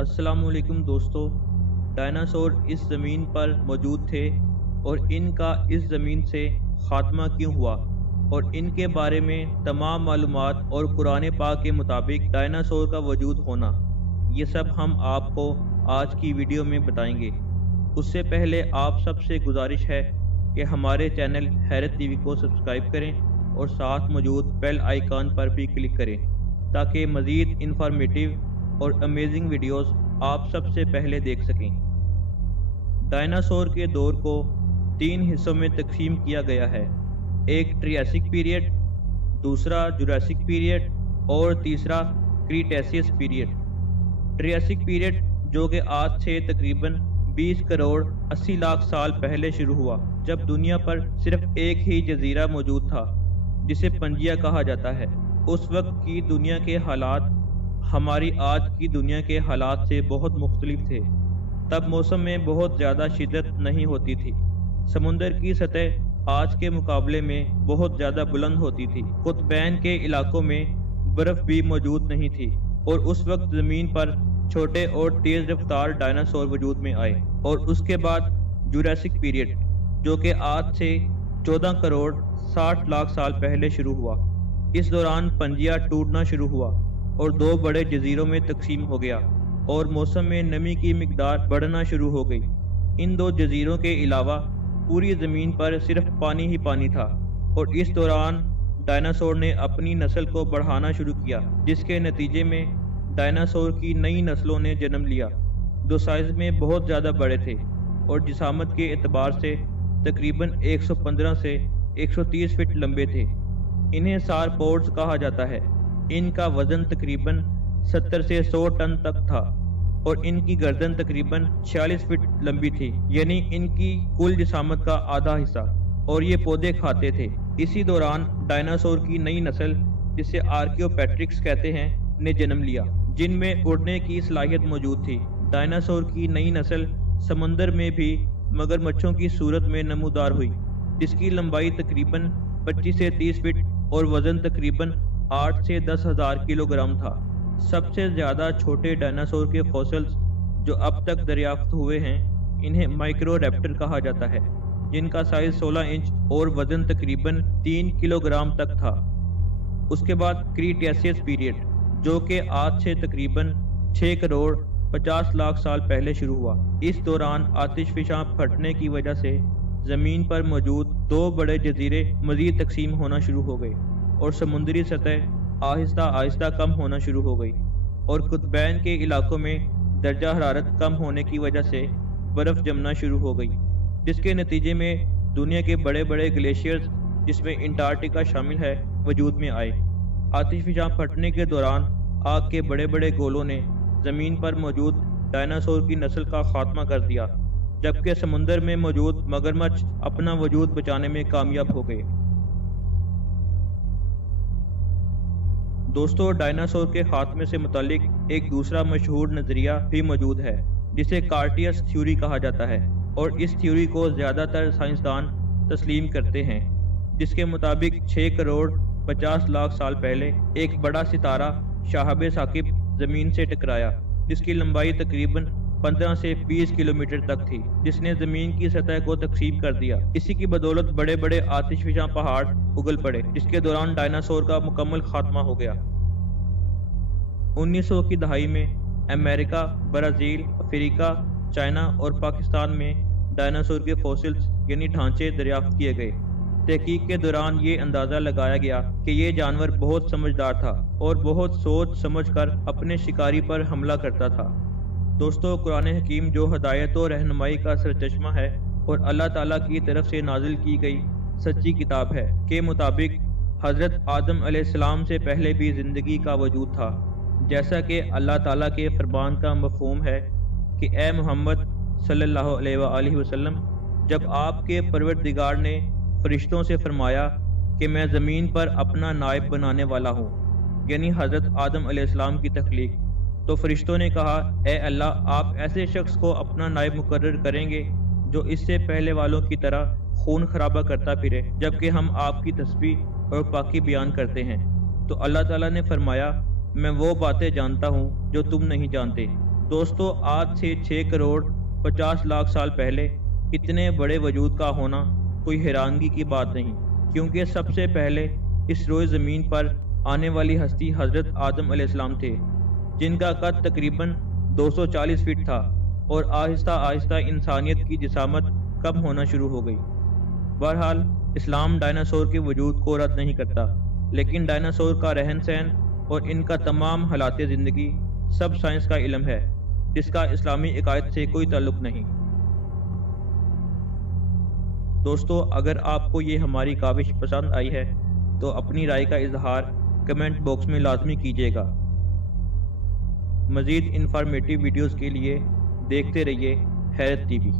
अस्सलाम वालेकुम दोस्तों। डायनासोर इस ज़मीन पर मौजूद थे और इनका इस ज़मीन से ख़ात्मा क्यों हुआ और इनके बारे में तमाम मालूमात और कुरान पाक के मुताबिक डायनासोर का वजूद होना, ये सब हम आपको आज की वीडियो में बताएंगे। उससे पहले आप सबसे गुजारिश है कि हमारे चैनल हैरत टीवी को सब्सक्राइब करें और साथ मौजूद बेल आइकन पर भी क्लिक करें ताकि मज़ीद इंफॉर्मेटिव और अमेजिंग वीडियोस आप सबसे पहले देख सकें। डायनासोर के दौर को 3 हिस्सों में तकसीम किया गया है। एक ट्रियासिक पीरियड, दूसरा जुरासिक पीरियड और तीसरा क्रीटेशियस पीरियड। ट्रियासिक पीरियड जो कि आज से तकरीबन 20 करोड़ 80 लाख साल पहले शुरू हुआ, जब दुनिया पर सिर्फ एक ही जजीरा मौजूद था जिसे पंजिया कहा जाता है। उस वक्त की दुनिया के हालात हमारी आज की दुनिया के हालात से बहुत मुख्तलिफ थे। तब मौसम में बहुत ज़्यादा शिद्दत नहीं होती थी। समुंदर की सतह आज के मुकाबले में बहुत ज़्यादा बुलंद होती थी। कुतबैन के इलाकों में बर्फ़ भी मौजूद नहीं थी और उस वक्त ज़मीन पर छोटे और तेज़ रफ्तार डायनासोर वजूद में आए। और उसके बाद जुरासिक पीरियड जो कि आज से 14 करोड़ 60 लाख साल पहले शुरू हुआ। इस दौरान पंजिया टूटना शुरू हुआ और 2 बड़े जजीरों में तकसीम हो गया और मौसम में नमी की मिकदार बढ़ना शुरू हो गई। इन 2 जजीरों के अलावा पूरी ज़मीन पर सिर्फ पानी ही पानी था और इस दौरान डायनासोर ने अपनी नस्ल को बढ़ाना शुरू किया, जिसके नतीजे में डायनासोर की नई नस्लों ने जन्म लिया जो साइज़ में बहुत ज़्यादा बड़े थे और जिसामत के एतबार से तकरीबन 115 से 130 फीट लंबे थे। इन्हें सारपोड्स कहा जाता है। इनका वजन तकरीबन 70 से 100 टन तक था और इनकी गर्दन तकरीबन 46 फीट लंबी थी, यानी इनकी कुल जिसामत का आधा हिस्सा, और ये पौधे खाते थे। इसी दौरान डायनासोर की नई नस्ल, जिसे आर्कियोपेट्रिक्स कहते हैं, ने जन्म लिया, जिनमें उड़ने की सलाहियत मौजूद थी। डायनासोर की नई नस्ल समंदर में भी मगरमच्छों की सूरत में नमूदार हुई, जिसकी लंबाई तकरीबन 25 से 30 फीट और वजन तकरीबन 8 से 10 हज़ार किलोग्राम था। सबसे ज़्यादा छोटे डायनासोर के फॉसिल्स जो अब तक दरियाफ्त हुए हैं, इन्हें माइक्रोरैप्टर कहा जाता है, जिनका साइज 16 इंच और वजन तकरीबन 3 किलोग्राम तक था। उसके बाद क्रीटेशियस पीरियड जो कि आज से तकरीबन 6 करोड़ 50 लाख साल पहले शुरू हुआ। इस दौरान आतिशफशां फटने की वजह से ज़मीन पर मौजूद 2 बड़े जजीरे मज़ीद तकसीम होना शुरू हो गए और समुद्री सतह आहिस्ता आहिस्ता कम होना शुरू हो गई और कुतबैन के इलाकों में दर्जा हरारत कम होने की वजह से बर्फ़ जमना शुरू हो गई, जिसके नतीजे में दुनिया के बड़े बड़े ग्लेशियर्स, जिसमें अंटार्कटिका शामिल है, वजूद में आए। आतिशफशां फटने के दौरान आग के बड़े बड़े गोलों ने ज़मीन पर मौजूद डायनासोर की नस्ल का खात्मा कर दिया, जबकि समुंदर में मौजूद मगरमच्छ अपना वजूद बचाने में कामयाब हो गए। दोस्तों, डायनासोर के खात्मे से मुतालिक एक दूसरा मशहूर नज़रिया भी मौजूद है, जिसे कार्टियस थ्योरी कहा जाता है, और इस थ्योरी को ज़्यादातर साइंसदान तस्लीम करते हैं, जिसके मुताबिक 6 करोड़ 50 लाख साल पहले एक बड़ा सितारा शाहब साकिब ज़मीन से टकराया, जिसकी लंबाई तकरीबन 15 से 20 किलोमीटर तक थी, जिसने ज़मीन की सतह को तकसीम कर दिया। इसी की बदौलत बड़े बड़े आतिशफशां पहाड़ उगल पड़े, जिसके दौरान डायनासोर का मुकम्मल खात्मा हो गया। 1900 की दहाई में अमेरिका, ब्राज़ील, अफ्रीका, चाइना और पाकिस्तान में डायनासोर के फॉसिल्स यानी ढांचे दरियाफ्त किए गए। तहकीक के दौरान ये अंदाज़ा लगाया गया कि ये जानवर बहुत समझदार था और बहुत सोच समझ कर अपने शिकारी पर हमला करता था। दोस्तों, कुरान हकीम जो हदायत और रहनुमाई का सरचश्मा है और अल्लाह ताला की तरफ से नाजिल की गई सच्ची किताब है, के मुताबिक हज़रत आदम अलैहिस्सलाम से पहले भी ज़िंदगी का वजूद था। जैसा कि अल्लाह ताला के फरमान का मफ़हूम है कि ए मोहम्मद सल्लल्लाहु अलैहि वसल्लम, जब आपके परवरदिगार ने फरिश्तों से फरमाया कि मैं ज़मीन पर अपना नायब बनाने वाला हूँ, यानी हज़रत आदम अलैहिस्सलाम की तख्लीक, तो फरिश्तों ने कहा, ए अल्लाह, आप ऐसे शख्स को अपना नायब मुकर्रर करेंगे जो इससे पहले वालों की तरह खून खराबा करता फिरे, जबकि हम आपकी तस्बीह और पाकी बयान करते हैं। तो अल्लाह ताला ने फरमाया, मैं वो बातें जानता हूँ जो तुम नहीं जानते। دوستو آج سے 6 کروڑ 50 لاکھ سال پہلے اتنے بڑے وجود کا ہونا کوئی حیرانگی کی بات نہیں، کیونکہ سب سے پہلے اس روئے زمین پر آنے والی ہستی حضرت آدم علیہ السلام تھے، جن کا قد تقریباً 240 فٹ تھا، اور آہستہ آہستہ انسانیت کی جسامت کم ہونا شروع ہو گئی۔ بہرحال اسلام ڈائناسور کے وجود کو رد نہیں کرتا، لیکن ڈائناسور کا رہن سہن اور ان کا تمام حالات زندگی سب سائنس کا علم ہے، جس کا اسلامی عقائد سے کوئی تعلق نہیں۔ دوستو اگر آپ کو یہ ہماری کاوش پسند آئی ہے تو اپنی رائے کا اظہار کمنٹ باکس میں لازمی کیجیے گا۔ مزید انفارمیٹیو ویڈیوز کے لیے دیکھتے رہیے حیرت ٹی وی۔